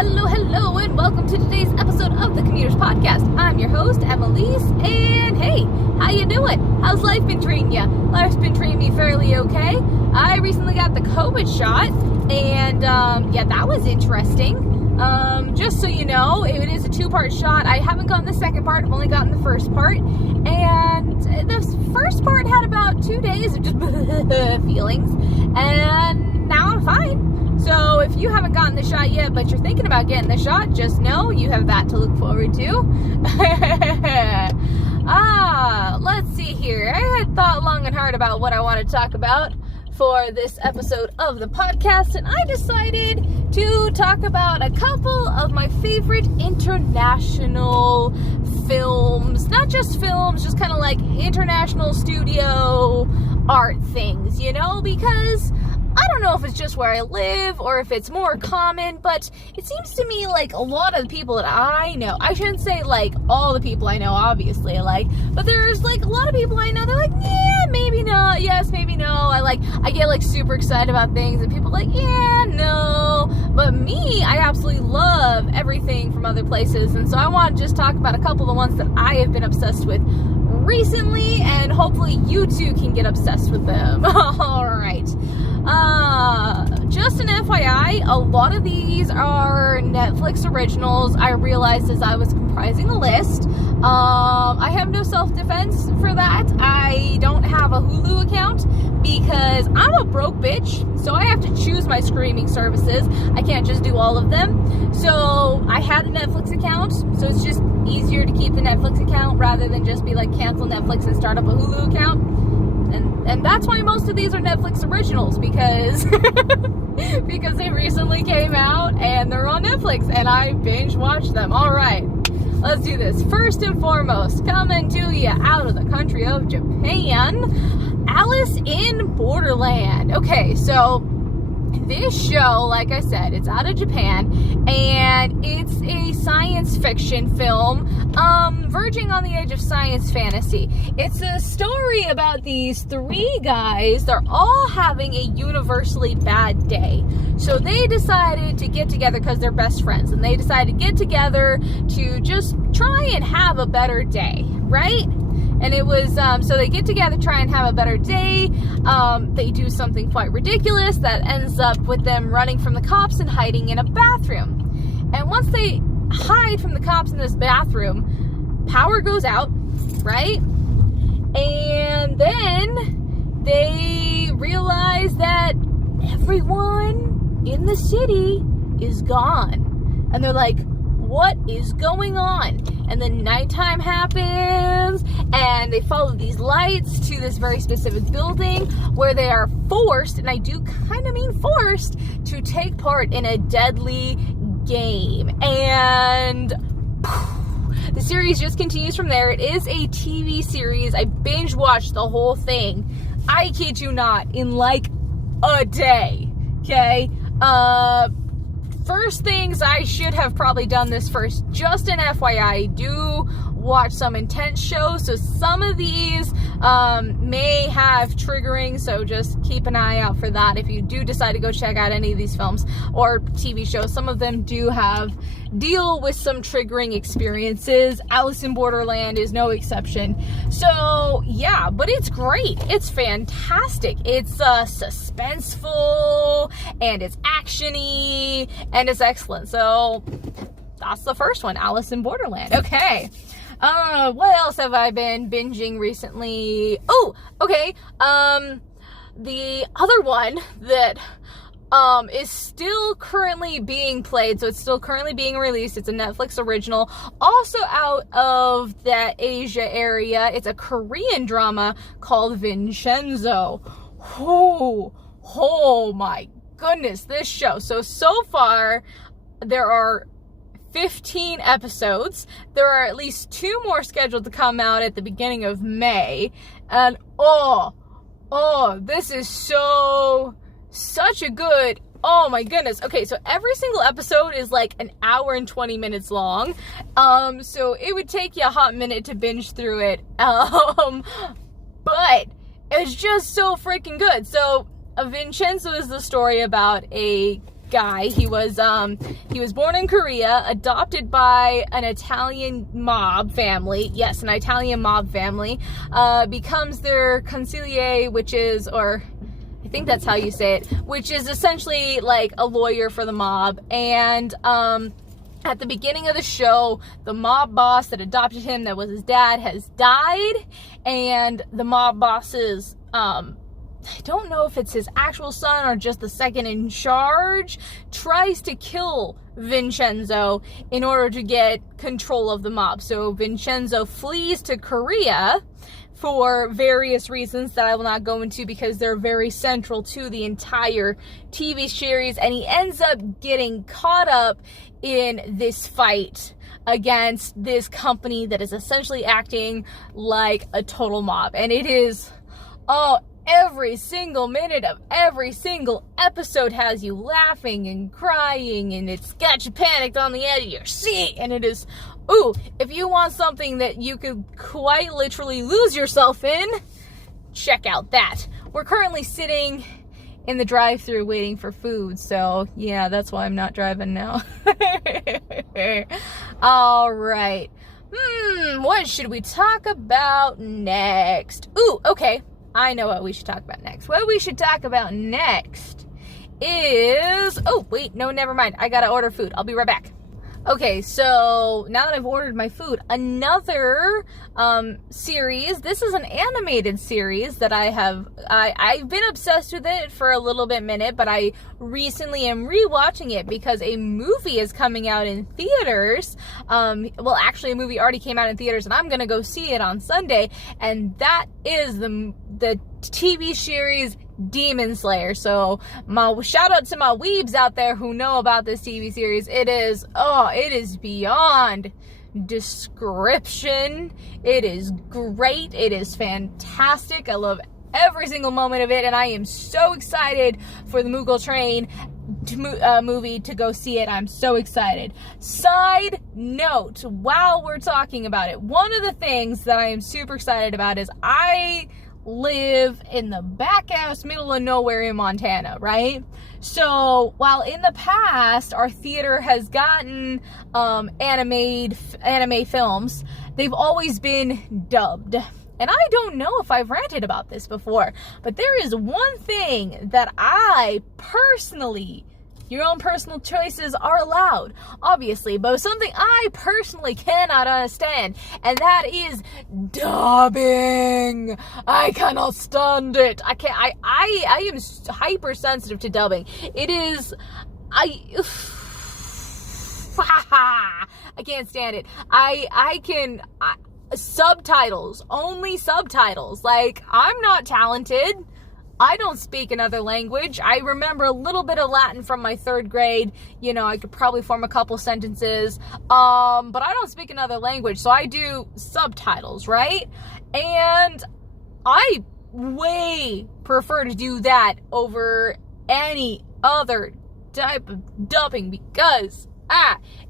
hello, and welcome to today's episode of the Commuters podcast. I'm your host, Emily's, and hey, how you doing? How's life been treating you? Life's been treating me fairly okay. I recently got the COVID shot, and that was interesting. Just so you know, it is a two-part shot. I haven't gotten the second part, I've only gotten the first part, and the first part had about 2 days of just feelings, and now I'm fine. So if you haven't gotten the shot yet, but you're thinking about getting the shot, just know you have that to look forward to. Let's see here. I had thought long and hard about what I want to talk about for this episode of the podcast, and I decided to talk about a couple of my favorite international films. Not just films, just kind of like international studio art things, you know, because I don't know if it's just where I live or if it's more common, but it seems to me like a lot of the people that I know, I shouldn't say like all the people I know, obviously, but there's like a lot of people I know, they're like, yeah, maybe not, yes, maybe no. I get like super excited about things and people are like, yeah, no. But me, I absolutely love everything from other places, and so I want to just talk about a couple of the ones that I have been obsessed with recently, and hopefully you too can get obsessed with them. Alright. Just an FYI, a lot of these are Netflix originals. I realized as I was comprising the list. I have no self-defense for that. I don't have a Hulu account because I'm a broke bitch, so I have to choose my streaming services. I can't just do all of them. So I had a Netflix account, so it's just easier to keep the Netflix account rather than just be like cancel Netflix and start up a Hulu account. And that's why most of these are Netflix originals, because because they recently came out and they're on Netflix and I binge watched them. Alright, let's do this. First and foremost, coming to you out of the country of Japan, Alice in Borderland. Okay, so this show, like I said, it's out of Japan, and it's a science fiction film, verging on the edge of science fantasy. It's a story about these three guys. They're all having a universally bad day. So they decided to get together because they're best friends, and they decided to get together to just try and have a better day, right? And it was, so they get together, try and have a better day. They do something quite ridiculous that ends up with them running from the cops and hiding in a bathroom. And once they hide from the cops in this bathroom, power goes out, right? And then they realize that everyone in the city is gone. And they're like, what is going on? And then nighttime happens, and they follow these lights to this very specific building where they are forced, and I do kind of mean forced, to take part in a deadly game. And the series just continues from there. It is a TV series. I binge watched the whole thing, I kid you not, in like a day. Okay? First things, I should have probably done this first. Just an FYI, do watch some intense shows, so some of these may have triggering, so just keep an eye out for that if you do decide to go check out any of these films or TV shows. Some of them do deal with some triggering experiences. Alice in Borderland is no exception. So yeah, but it's great. It's fantastic. It's suspenseful, and it's actiony, and it's excellent. So that's the first one, Alice in Borderland. Okay. What else have I been binging recently? Oh, okay. The other one that is still currently being played, so it's still currently being released. It's a Netflix original, also out of that Asia area. It's a Korean drama called Vincenzo. Oh my goodness, this show. So far, there are 15 episodes. There are at least 2 more scheduled to come out at the beginning of May. And this is such a good, oh my goodness. Okay, so every single episode is like an hour and 20 minutes long. So it would take you a hot minute to binge through it. But it's just so freaking good. So Vincenzo is the story about a guy. He was born in Korea, adopted by an Italian mob family. Yes, an Italian mob family. Becomes their consigliere, which is, or I think that's how you say it, which is essentially like a lawyer for the mob. And at the beginning of the show, the mob boss that adopted him, that was his dad, has died, and the mob boss's, I don't know if it's his actual son or just the second in charge, tries to kill Vincenzo in order to get control of the mob. So Vincenzo flees to Korea for various reasons that I will not go into because they're very central to the entire TV series, and he ends up getting caught up in this fight against this company that is essentially acting like a total mob. And it is, every single minute of every single episode has you laughing and crying, and it's got you panicked on the edge of your seat, and it is, if you want something that you could quite literally lose yourself in, check out that. We're currently sitting in the drive-thru waiting for food, so yeah, that's why I'm not driving now. All right. What should we talk about next? Okay. I know what we should talk about next. What we should talk about next is... never mind. I gotta order food. I'll be right back. Okay, so now that I've ordered my food, another series. This is an animated series that I've been obsessed with it for a little minute, but I recently am rewatching it because a movie is coming out in theaters. Well, actually, a movie already came out in theaters, and I'm gonna go see it on Sunday, and that is the TV series Demon Slayer. So my shout out to my weebs out there who know about this TV series. It is beyond description. It is great. It is fantastic. I love every single moment of it, and I am so excited for the Mughal Train movie to go see it. I'm so excited. Side note, while we're talking about it, one of the things that I am super excited about is I live in the back ass middle of nowhere in Montana, right? So while in the past our theater has gotten anime films, they've always been dubbed. And I don't know if I've ranted about this before, but there is one thing that I personally, your own personal choices are allowed, obviously, but something I personally cannot understand, and that is dubbing. I cannot stand it. I am hypersensitive to dubbing. It is, I can't stand it. Subtitles, only subtitles. Like, I'm not talented. I don't speak another language. I remember a little bit of Latin from my 3rd grade. You know, I could probably form a couple sentences. But I don't speak another language, so I do subtitles, right? And I way prefer to do that over any other type of dubbing because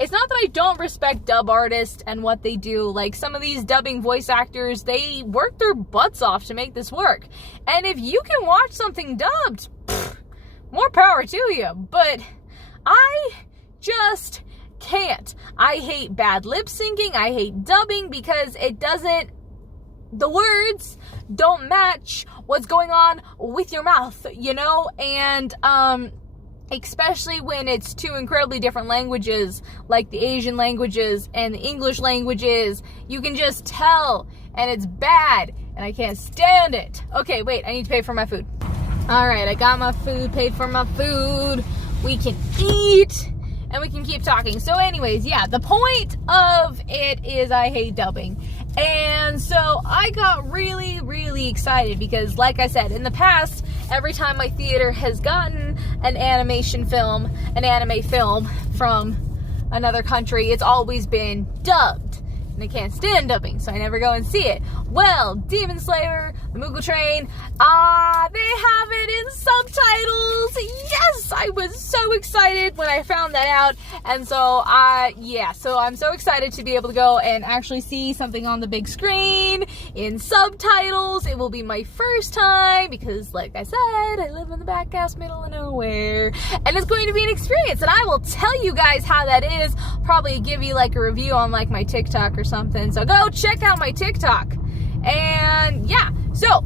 it's not that I don't respect dub artists and what they do. Like, some of these dubbing voice actors, they work their butts off to make this work. And if you can watch something dubbed, more power to you. But I just can't. I hate bad lip syncing. I hate dubbing because the words don't match what's going on with your mouth, you know? And, especially when it's two incredibly different languages, like the Asian languages and the English languages, you can just tell, and it's bad, and I can't stand it. Okay, wait, I need to pay for my food. Alright, I got my food, paid for my food. We can eat, and we can keep talking. So anyways, yeah, the point of it is I hate dubbing. And so I got really, really excited because, like I said, in the past, every time my theater has gotten an anime film from another country, it's always been dubbed. And I can't stand dubbing, so I never go and see it. Well, Demon Slayer The Mughal Train. They have it in subtitles. Yes, I was so excited when I found that out. And so, so I'm so excited to be able to go and actually see something on the big screen in subtitles. It will be my first time because, like I said, I live in the back ass middle of nowhere. And it's going to be an experience. And I will tell you guys how that is. Probably give you like a review on like my TikTok or something. So go check out my TikTok. And yeah, so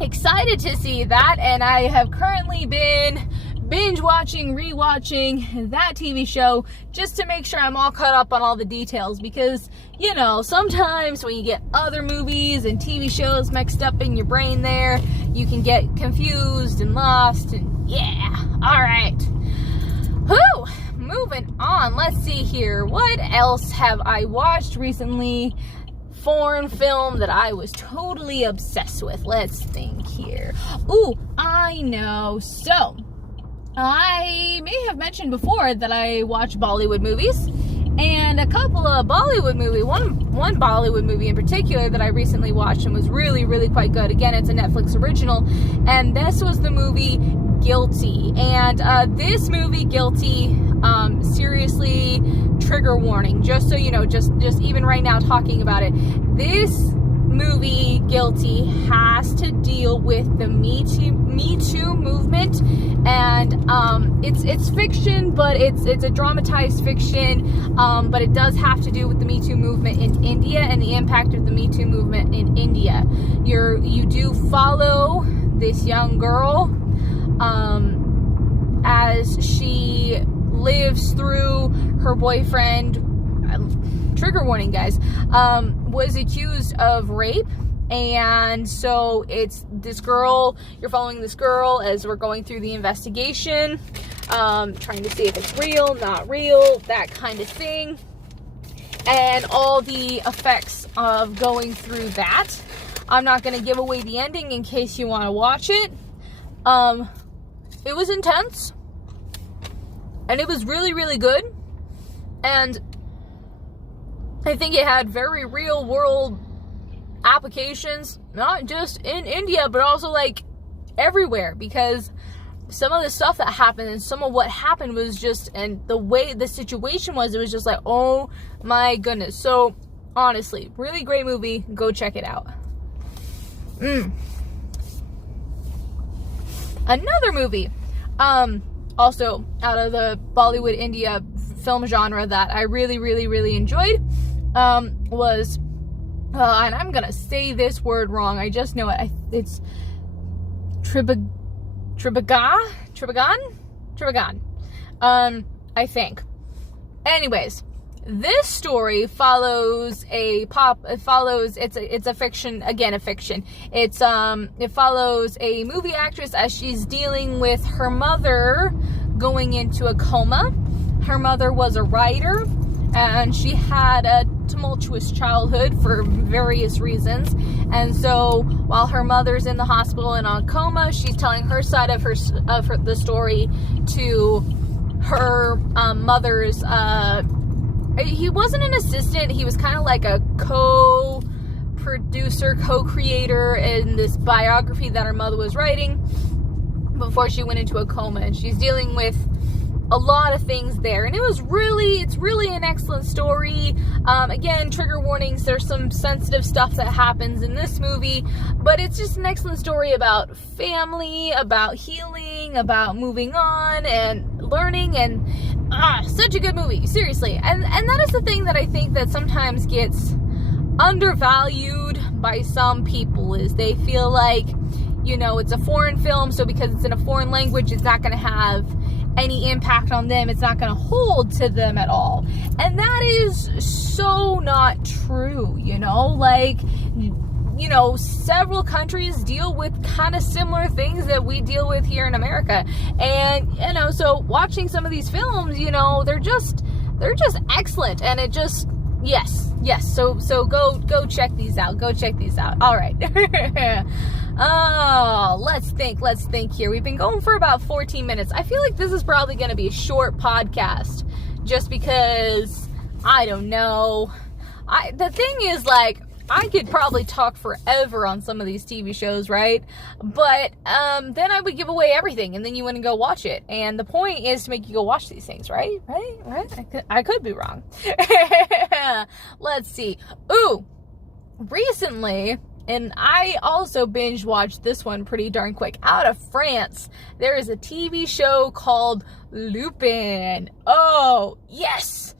excited to see that. And I have currently been binge watching, rewatching that TV show just to make sure I'm all caught up on all the details, because you know, sometimes when you get other movies and TV shows mixed up in your brain there, you can get confused and lost. And yeah, all right. Whew, moving on. Let's see here. What else have I watched recently? Foreign film that I was totally obsessed with. Let's think here. Ooh, I know. So, I may have mentioned before that I watch Bollywood movies, and a couple of Bollywood movies, one Bollywood movie in particular that I recently watched and was really, really quite good. Again, it's a Netflix original, and this was the movie Guilty. And this movie, Guilty, seriously, trigger warning, just so you know, just even right now talking about it, this movie, Guilty, has to deal with the Me Too movement, and it's fiction, but it's a dramatized fiction, but it does have to do with the Me Too movement in India and the impact of the Me Too movement in India. You do follow this young girl as she lives through her boyfriend, trigger warning guys, was accused of rape. And so it's this girl, you're following this girl as we're going through the investigation, trying to see if it's real, not real, that kind of thing, and all the effects of going through that. I'm not going to give away the ending in case you want to watch it. It was intense, and it was really, really good, and I think it had very real world applications, not just in India, but also like everywhere, because some of the stuff that happened and some of what happened was just, and the way the situation was, it was just like, oh my goodness. So honestly, really great movie. Go check it out. Another movie, also out of the Bollywood India film genre that I really, really, really enjoyed, was, and I'm gonna say this word wrong, I just know it, it's Tribagan, I think. Anyways, this story follows it's a fiction, again, a fiction. It follows a movie actress as she's dealing with her mother going into a coma. Her mother was a writer, and she had a tumultuous childhood for various reasons. And so while her mother's in the hospital and on coma, she's telling her side of the story to her mother's, he wasn't an assistant, he was kind of like a co-producer, co-creator in this biography that her mother was writing before she went into a coma, and she's dealing with a lot of things there, and it's really an excellent story. Again, trigger warnings, there's some sensitive stuff that happens in this movie, but it's just an excellent story about family, about healing, about moving on and learning, and such a good movie, seriously. And that is the thing that I think that sometimes gets undervalued by some people, is they feel like, you know, it's a foreign film, so because it's in a foreign language, it's not going to have any impact on them, it's not going to hold to them at all. And that is so not true, you know, like, you know, several countries deal with kind of similar things that we deal with here in America. And, you know, so watching some of these films, you know, they're just excellent, and it just, yes, so go check these out, all right. Oh, let's think here. We've been going for about 14 minutes. I feel like this is probably going to be a short podcast, just because, I don't know. The thing is, like, I could probably talk forever on some of these TV shows, right? But then I would give away everything, and then you wouldn't go watch it. And the point is to make you go watch these things, right? Right? I could be wrong. Let's see. Ooh, recently, and I also binge watched this one pretty darn quick. Out of France, there is a TV show called Lupin. Oh, yes!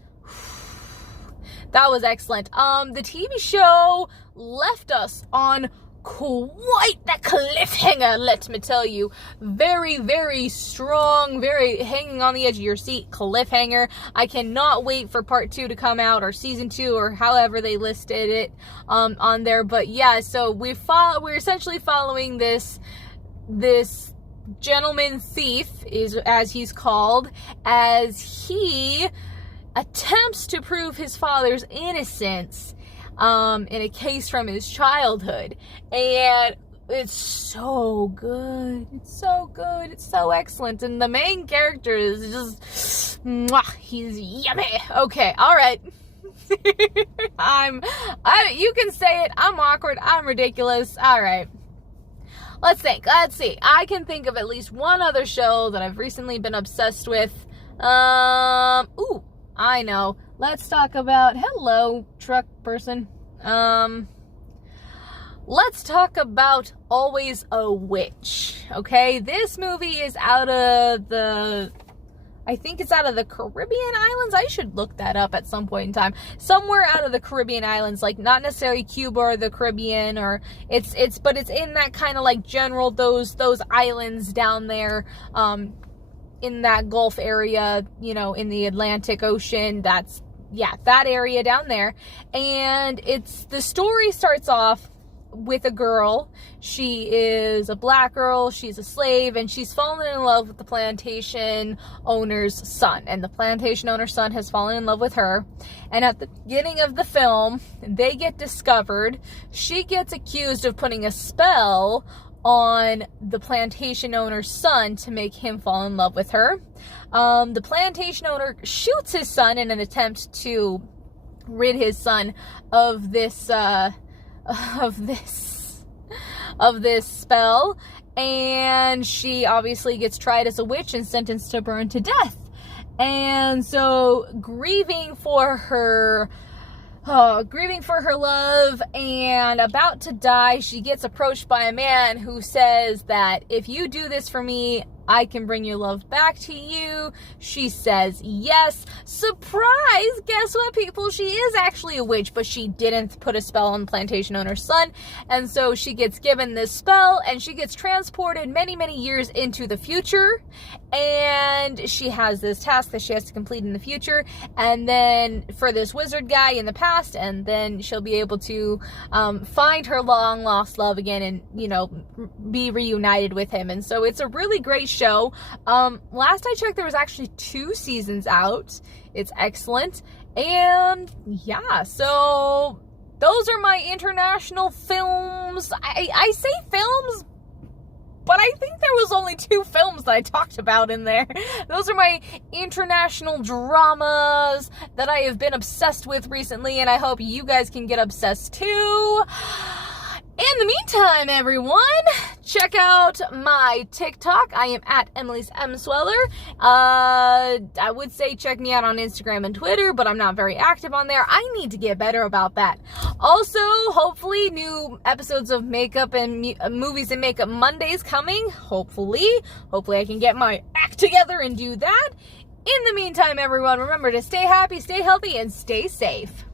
That was excellent. The TV show left us on quite the cliffhanger, let me tell you. Very, very strong, very hanging on the edge of your seat cliffhanger. I cannot wait for part 2 to come out, or season 2, or however they listed it on there. But yeah, so we're essentially following this gentleman thief, is as he's called, as he attempts to prove his father's innocence in a case from his childhood. And it's so good. It's so good. It's so excellent. And the main character is just, mwah, he's yummy. Okay, all right. You can say it. I'm awkward. I'm ridiculous. All right. Let's think. Let's see. I can think of at least one other show that I've recently been obsessed with. Ooh. I know. Let's talk about, hello, truck person. Let's talk about Always a Witch. Okay, this movie is out of I think it's out of the Caribbean islands. I should look that up at some point in time. Somewhere out of the Caribbean islands, like not necessarily Cuba or the Caribbean, or but it's in that kind of like general those islands down there. In that Gulf area, you know, in the Atlantic Ocean, that area down there. And the story starts off with a girl. She is a black girl, she's a slave, and she's fallen in love with the plantation owner's son. And the plantation owner's son has fallen in love with her. And at the beginning of the film, they get discovered. She gets accused of putting a spell on the plantation owner's son to make him fall in love with her. The plantation owner shoots his son in an attempt to rid his son of this spell, and she obviously gets tried as a witch and sentenced to burn to death. And so, grieving for her love and about to die, she gets approached by a man who says that if you do this for me, I can bring your love back to you. She says yes. Surprise! Guess what, people? She is actually a witch, but she didn't put a spell on the plantation owner's son. And so she gets given this spell, and she gets transported many, many years into the future. And she has this task that she has to complete in the future. And then for this wizard guy in the past, and then she'll be able to find her long lost love again and, you know, be reunited with him. And so it's a really great show. Last I checked, there was actually 2 seasons out. It's excellent. And yeah, so those are my international films. I say films, but I think there was only 2 films that I talked about in there. Those are my international dramas that I have been obsessed with recently, and I hope you guys can get obsessed too. In the meantime, everyone, check out my TikTok. I am at Emily's M. Sweller. I would say check me out on Instagram and Twitter, but I'm not very active on there. I need to get better about that. Also, hopefully, new episodes of Makeup and Movies and Makeup Mondays coming. Hopefully I can get my act together and do that. In the meantime, everyone, remember to stay happy, stay healthy, and stay safe.